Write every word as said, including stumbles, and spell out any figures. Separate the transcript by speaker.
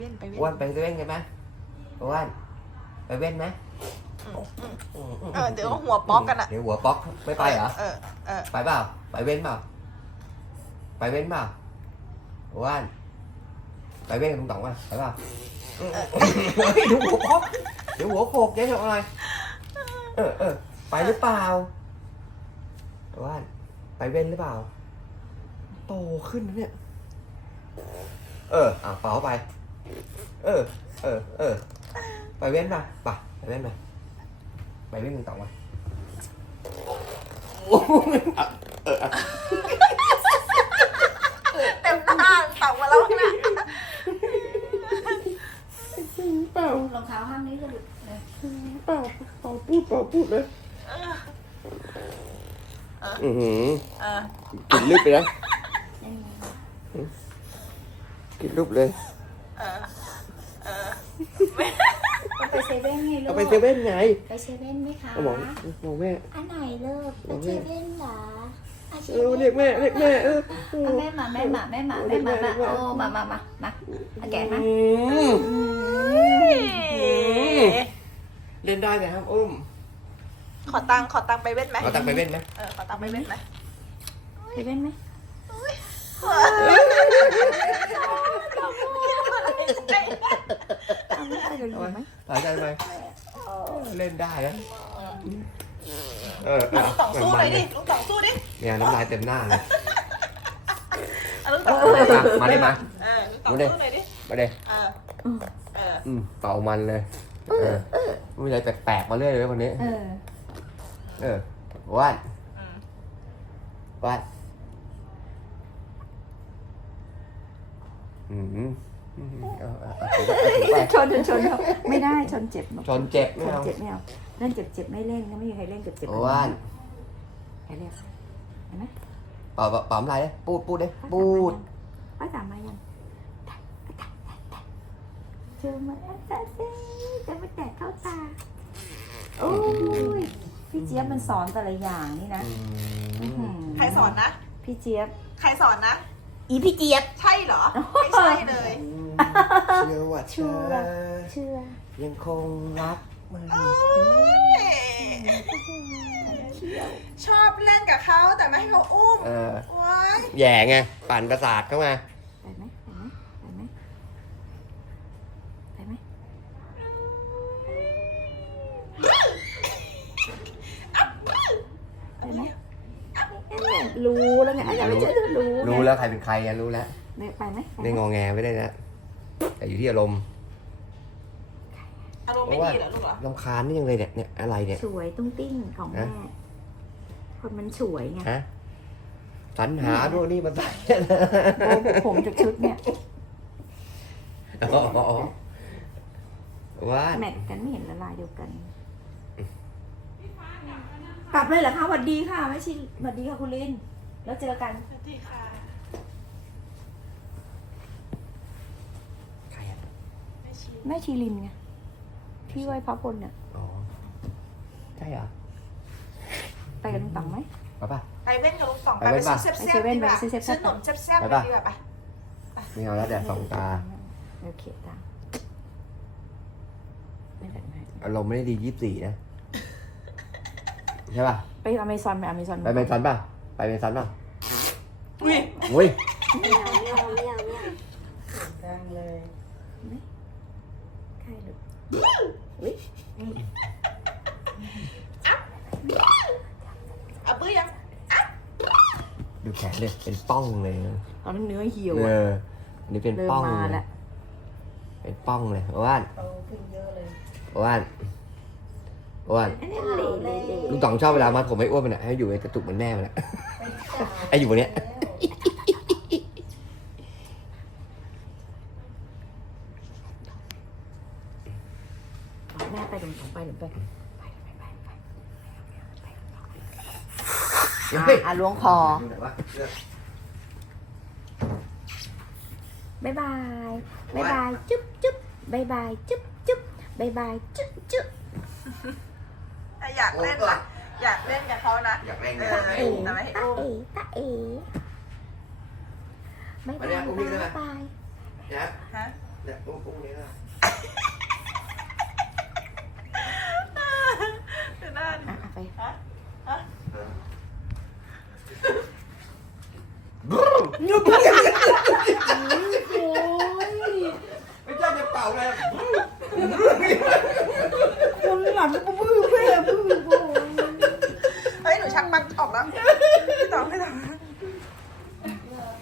Speaker 1: อ้วนไปเว้นกันไหมอ้วนไปเว้นไหม
Speaker 2: เออเดี๋ยวหัวป๊อกกันอ่ะ
Speaker 1: เดี๋ยวหัวป๊อกไม่ไปเหรอ
Speaker 2: เออเออ
Speaker 1: ไปเปล่าไปเว้นเปล่าไปเว้นเปล่าอ้วนไปเว้นกับลุงต๋องป่ะไปเปล่าเดี๋ยวหัวป๊อกเดี๋ยวหัวโขกเดี๋ยวอะไรเออเออไปหรือเปล่าอ้วนไปเว้นหรือเปล่าโตขึ้นนะเนี่ยเอออ่ะเป่าไปเออเออเออไปเว้นป่ะไปไปเว้นไหมไปเว้นลุงต๋องป่ะ
Speaker 2: เต็มหน้าตอกมาแล้วนะ
Speaker 1: เปล่าร
Speaker 3: องเท้าห้างนี้ก็หลุดเลย
Speaker 1: เปล่าเปล่าพูดเปล่าพูดเลยอือหือกินลึกไปนะกินลึกเลย
Speaker 3: เอาไปเซเว่นไงลูก
Speaker 1: เอาไปเซเว่นไง
Speaker 3: ไปเซเว่นไหมคะ
Speaker 1: มองมองแม่
Speaker 3: อันไหนลูกไปเซเว่นเหรอ
Speaker 1: เออเรียกแม่เรียกแม่เออ
Speaker 3: แม่มาแม่มาแม่มาแม่มามาโอ้มามามามาแกะมา
Speaker 1: เล่นได้ไหมครับอุ้ม
Speaker 2: ขอตังขอตังไปเว้นไหม
Speaker 1: เอาตังไปเว้นไหม
Speaker 2: เออขอตังไปเว้นไหม
Speaker 3: เซเว่นไหมเอาไม่ไปเลยไหม
Speaker 1: หายใจไหมเล่นได้นะเออ
Speaker 2: ลุงต๋องสู้เลยดิลุงต๋องสู้ดิ
Speaker 1: เนี่ยน้ำลายเต็มหน้าเลย
Speaker 2: ลุงต๋อง
Speaker 1: มาดิมา
Speaker 2: เออลุงต๋องสู้เลยดิ
Speaker 1: มาเด้
Speaker 2: เออเออ
Speaker 1: อืมเป่ามันเลยเออมีอะไรแปลกๆมาเรื่อยเลยวันนี้
Speaker 3: เออ
Speaker 1: เออว่านว่านอืม
Speaker 3: ชนชนชนไม่ได้ชนเจ็บ
Speaker 1: ชนเจ็บไม่
Speaker 3: ชน
Speaker 1: เอา
Speaker 3: เจ็บไม่เอาเล่นเจ็บเจ็บไม่เล่นนะไม่มีใครเล่นเจ็บเจ็บ
Speaker 1: ว่าน
Speaker 3: ใครเรียกเห็นไหม
Speaker 1: เป่าเป่าอะไรเลยปูดปูดเลยปูด
Speaker 3: ป้าจ๋ามายังเจอมาแล้วจ้าเจ๊จะมาแตะเข้าตาโอ้ยพี่เจี๊ยบมันสอนแต่ละอย่างนี่นะ
Speaker 2: ใครสอนนะ
Speaker 3: พี่เจี๊ยบ
Speaker 2: ใครสอนนะ
Speaker 3: อีพี่เจี๊ยบ
Speaker 2: ใช่เหรอไม่ใช่เลย
Speaker 1: เชื่อว่าเชื่อ
Speaker 3: เชื่อ
Speaker 1: ยังคงรักมัน
Speaker 2: ชอบเล่นกับเขาแต่ไม่ให้เขาอุ้ม
Speaker 1: เออ
Speaker 2: ว้าย
Speaker 1: แย่ไงปั่นประสาทเข้ามา
Speaker 3: ไปไหมไปไหมไปไหมไปไหมไปไหมรู้แล้วไงอะไรไม่ใช่รู้
Speaker 1: รู้แล้วใครเป็นใครอะรู้แล้ว
Speaker 3: ไปไหม
Speaker 1: ไม่งอแงไม่ได้นะแต่อยู่ที่อารมณ์
Speaker 2: อารมณ์ไม่ดีเหรอลูกเหรอ
Speaker 1: รำคาญนี่ยังเลยเนี่ยเนี่ยอะไรเนี่ย
Speaker 3: สวยตุ้งติ้งของแม่คนมันสวยไง
Speaker 1: ฮะสรรหาพวกนี้มาใส่
Speaker 3: โอ้ผมจากชุดเนี่ย
Speaker 1: ว่า
Speaker 3: แมทกันไม่เห็นละลายเดียวกันกลับเลยเหรอคะสวัสดีค่ะไม่ชิสวัสดีค่ะคุณลินแล้วเจอกัน
Speaker 2: สวัสดีค่ะ
Speaker 1: ใครอะ
Speaker 2: ไม่ชี้
Speaker 3: แม่ชีลินไงที่ไหว้พระพลเนี่ย
Speaker 1: อ๋อใช่เหรอ
Speaker 3: ไปกันต่างไหม
Speaker 1: ไปป่ะ
Speaker 2: ไปเว้นกับลุงต๋อง
Speaker 1: ไป
Speaker 2: ไป
Speaker 1: เว้
Speaker 2: ไป
Speaker 1: นป่ะ
Speaker 2: ซื้อแซ่บๆดีกว่าซื้อขนมแซ่บๆไปดีกว่าไป
Speaker 1: ไม่เอาแล้วแดดสองตา
Speaker 3: โอเคตามไม่แบบไหน
Speaker 1: อารมณ์ไม่ได้ดียี่สิบสี่นะใช่ป่ะ
Speaker 3: ไปอเมซอนไปอเมซอน
Speaker 1: ไปเมซันป่ะไปเมซันป่ะ
Speaker 2: อุ้ย
Speaker 1: อุ้ย
Speaker 3: ไม่เอาไม่เอาไม่เอาไม่เอาดังเลยใครหรืออุ้ย
Speaker 2: เอาปื้ยัง
Speaker 1: ดูแขนเลยเป็นป้องเลย
Speaker 3: ตอนนั้นเนื้อเหี่ยว
Speaker 1: เอ
Speaker 3: อ่ะ
Speaker 1: ออันนี้เป็น
Speaker 3: เริ่ม
Speaker 1: ป้อง
Speaker 3: มา
Speaker 1: เล
Speaker 3: แล้
Speaker 1: ยว เป็นป้องเลยอ้วน
Speaker 3: โตขึ้นเยอะเลย
Speaker 1: อ้วนอ้วน
Speaker 3: อันนี้เละเละเละ
Speaker 1: ลุงต๋องชอบเวลามัดผมให้อ้วนมันอะให้อยู่ในกระตุกเหมือนแม่มันอะไอ้อยู่บนเนี้ย
Speaker 3: แม่ไปตรงสองไปหรือไปอ่ะล้วงคอ บายบายบายบายจุ๊บจุ๊บบายบายจุ๊บจุ๊บบายบายจุ๊บจุ๊บ
Speaker 2: อยากเล่นนะอยากเล่นกับเขานะ
Speaker 1: อยากเล่น
Speaker 2: เอ
Speaker 1: กั
Speaker 2: อน แต่ไม่ให้
Speaker 3: ตา
Speaker 2: อุ้ม
Speaker 3: เอ๋ตาเอ๋บายบายบายบาย
Speaker 1: นะ
Speaker 2: ฮะ
Speaker 1: เนี่ยปุ้งปุ้งเนี่ยนะ
Speaker 2: เดี๋ยวนั่น
Speaker 3: อ่ะเอาไป
Speaker 2: ฮะฮะ
Speaker 1: ไม่ใช่จะเป่าเลย
Speaker 3: คนหลังก็บื้อแม่บื้อ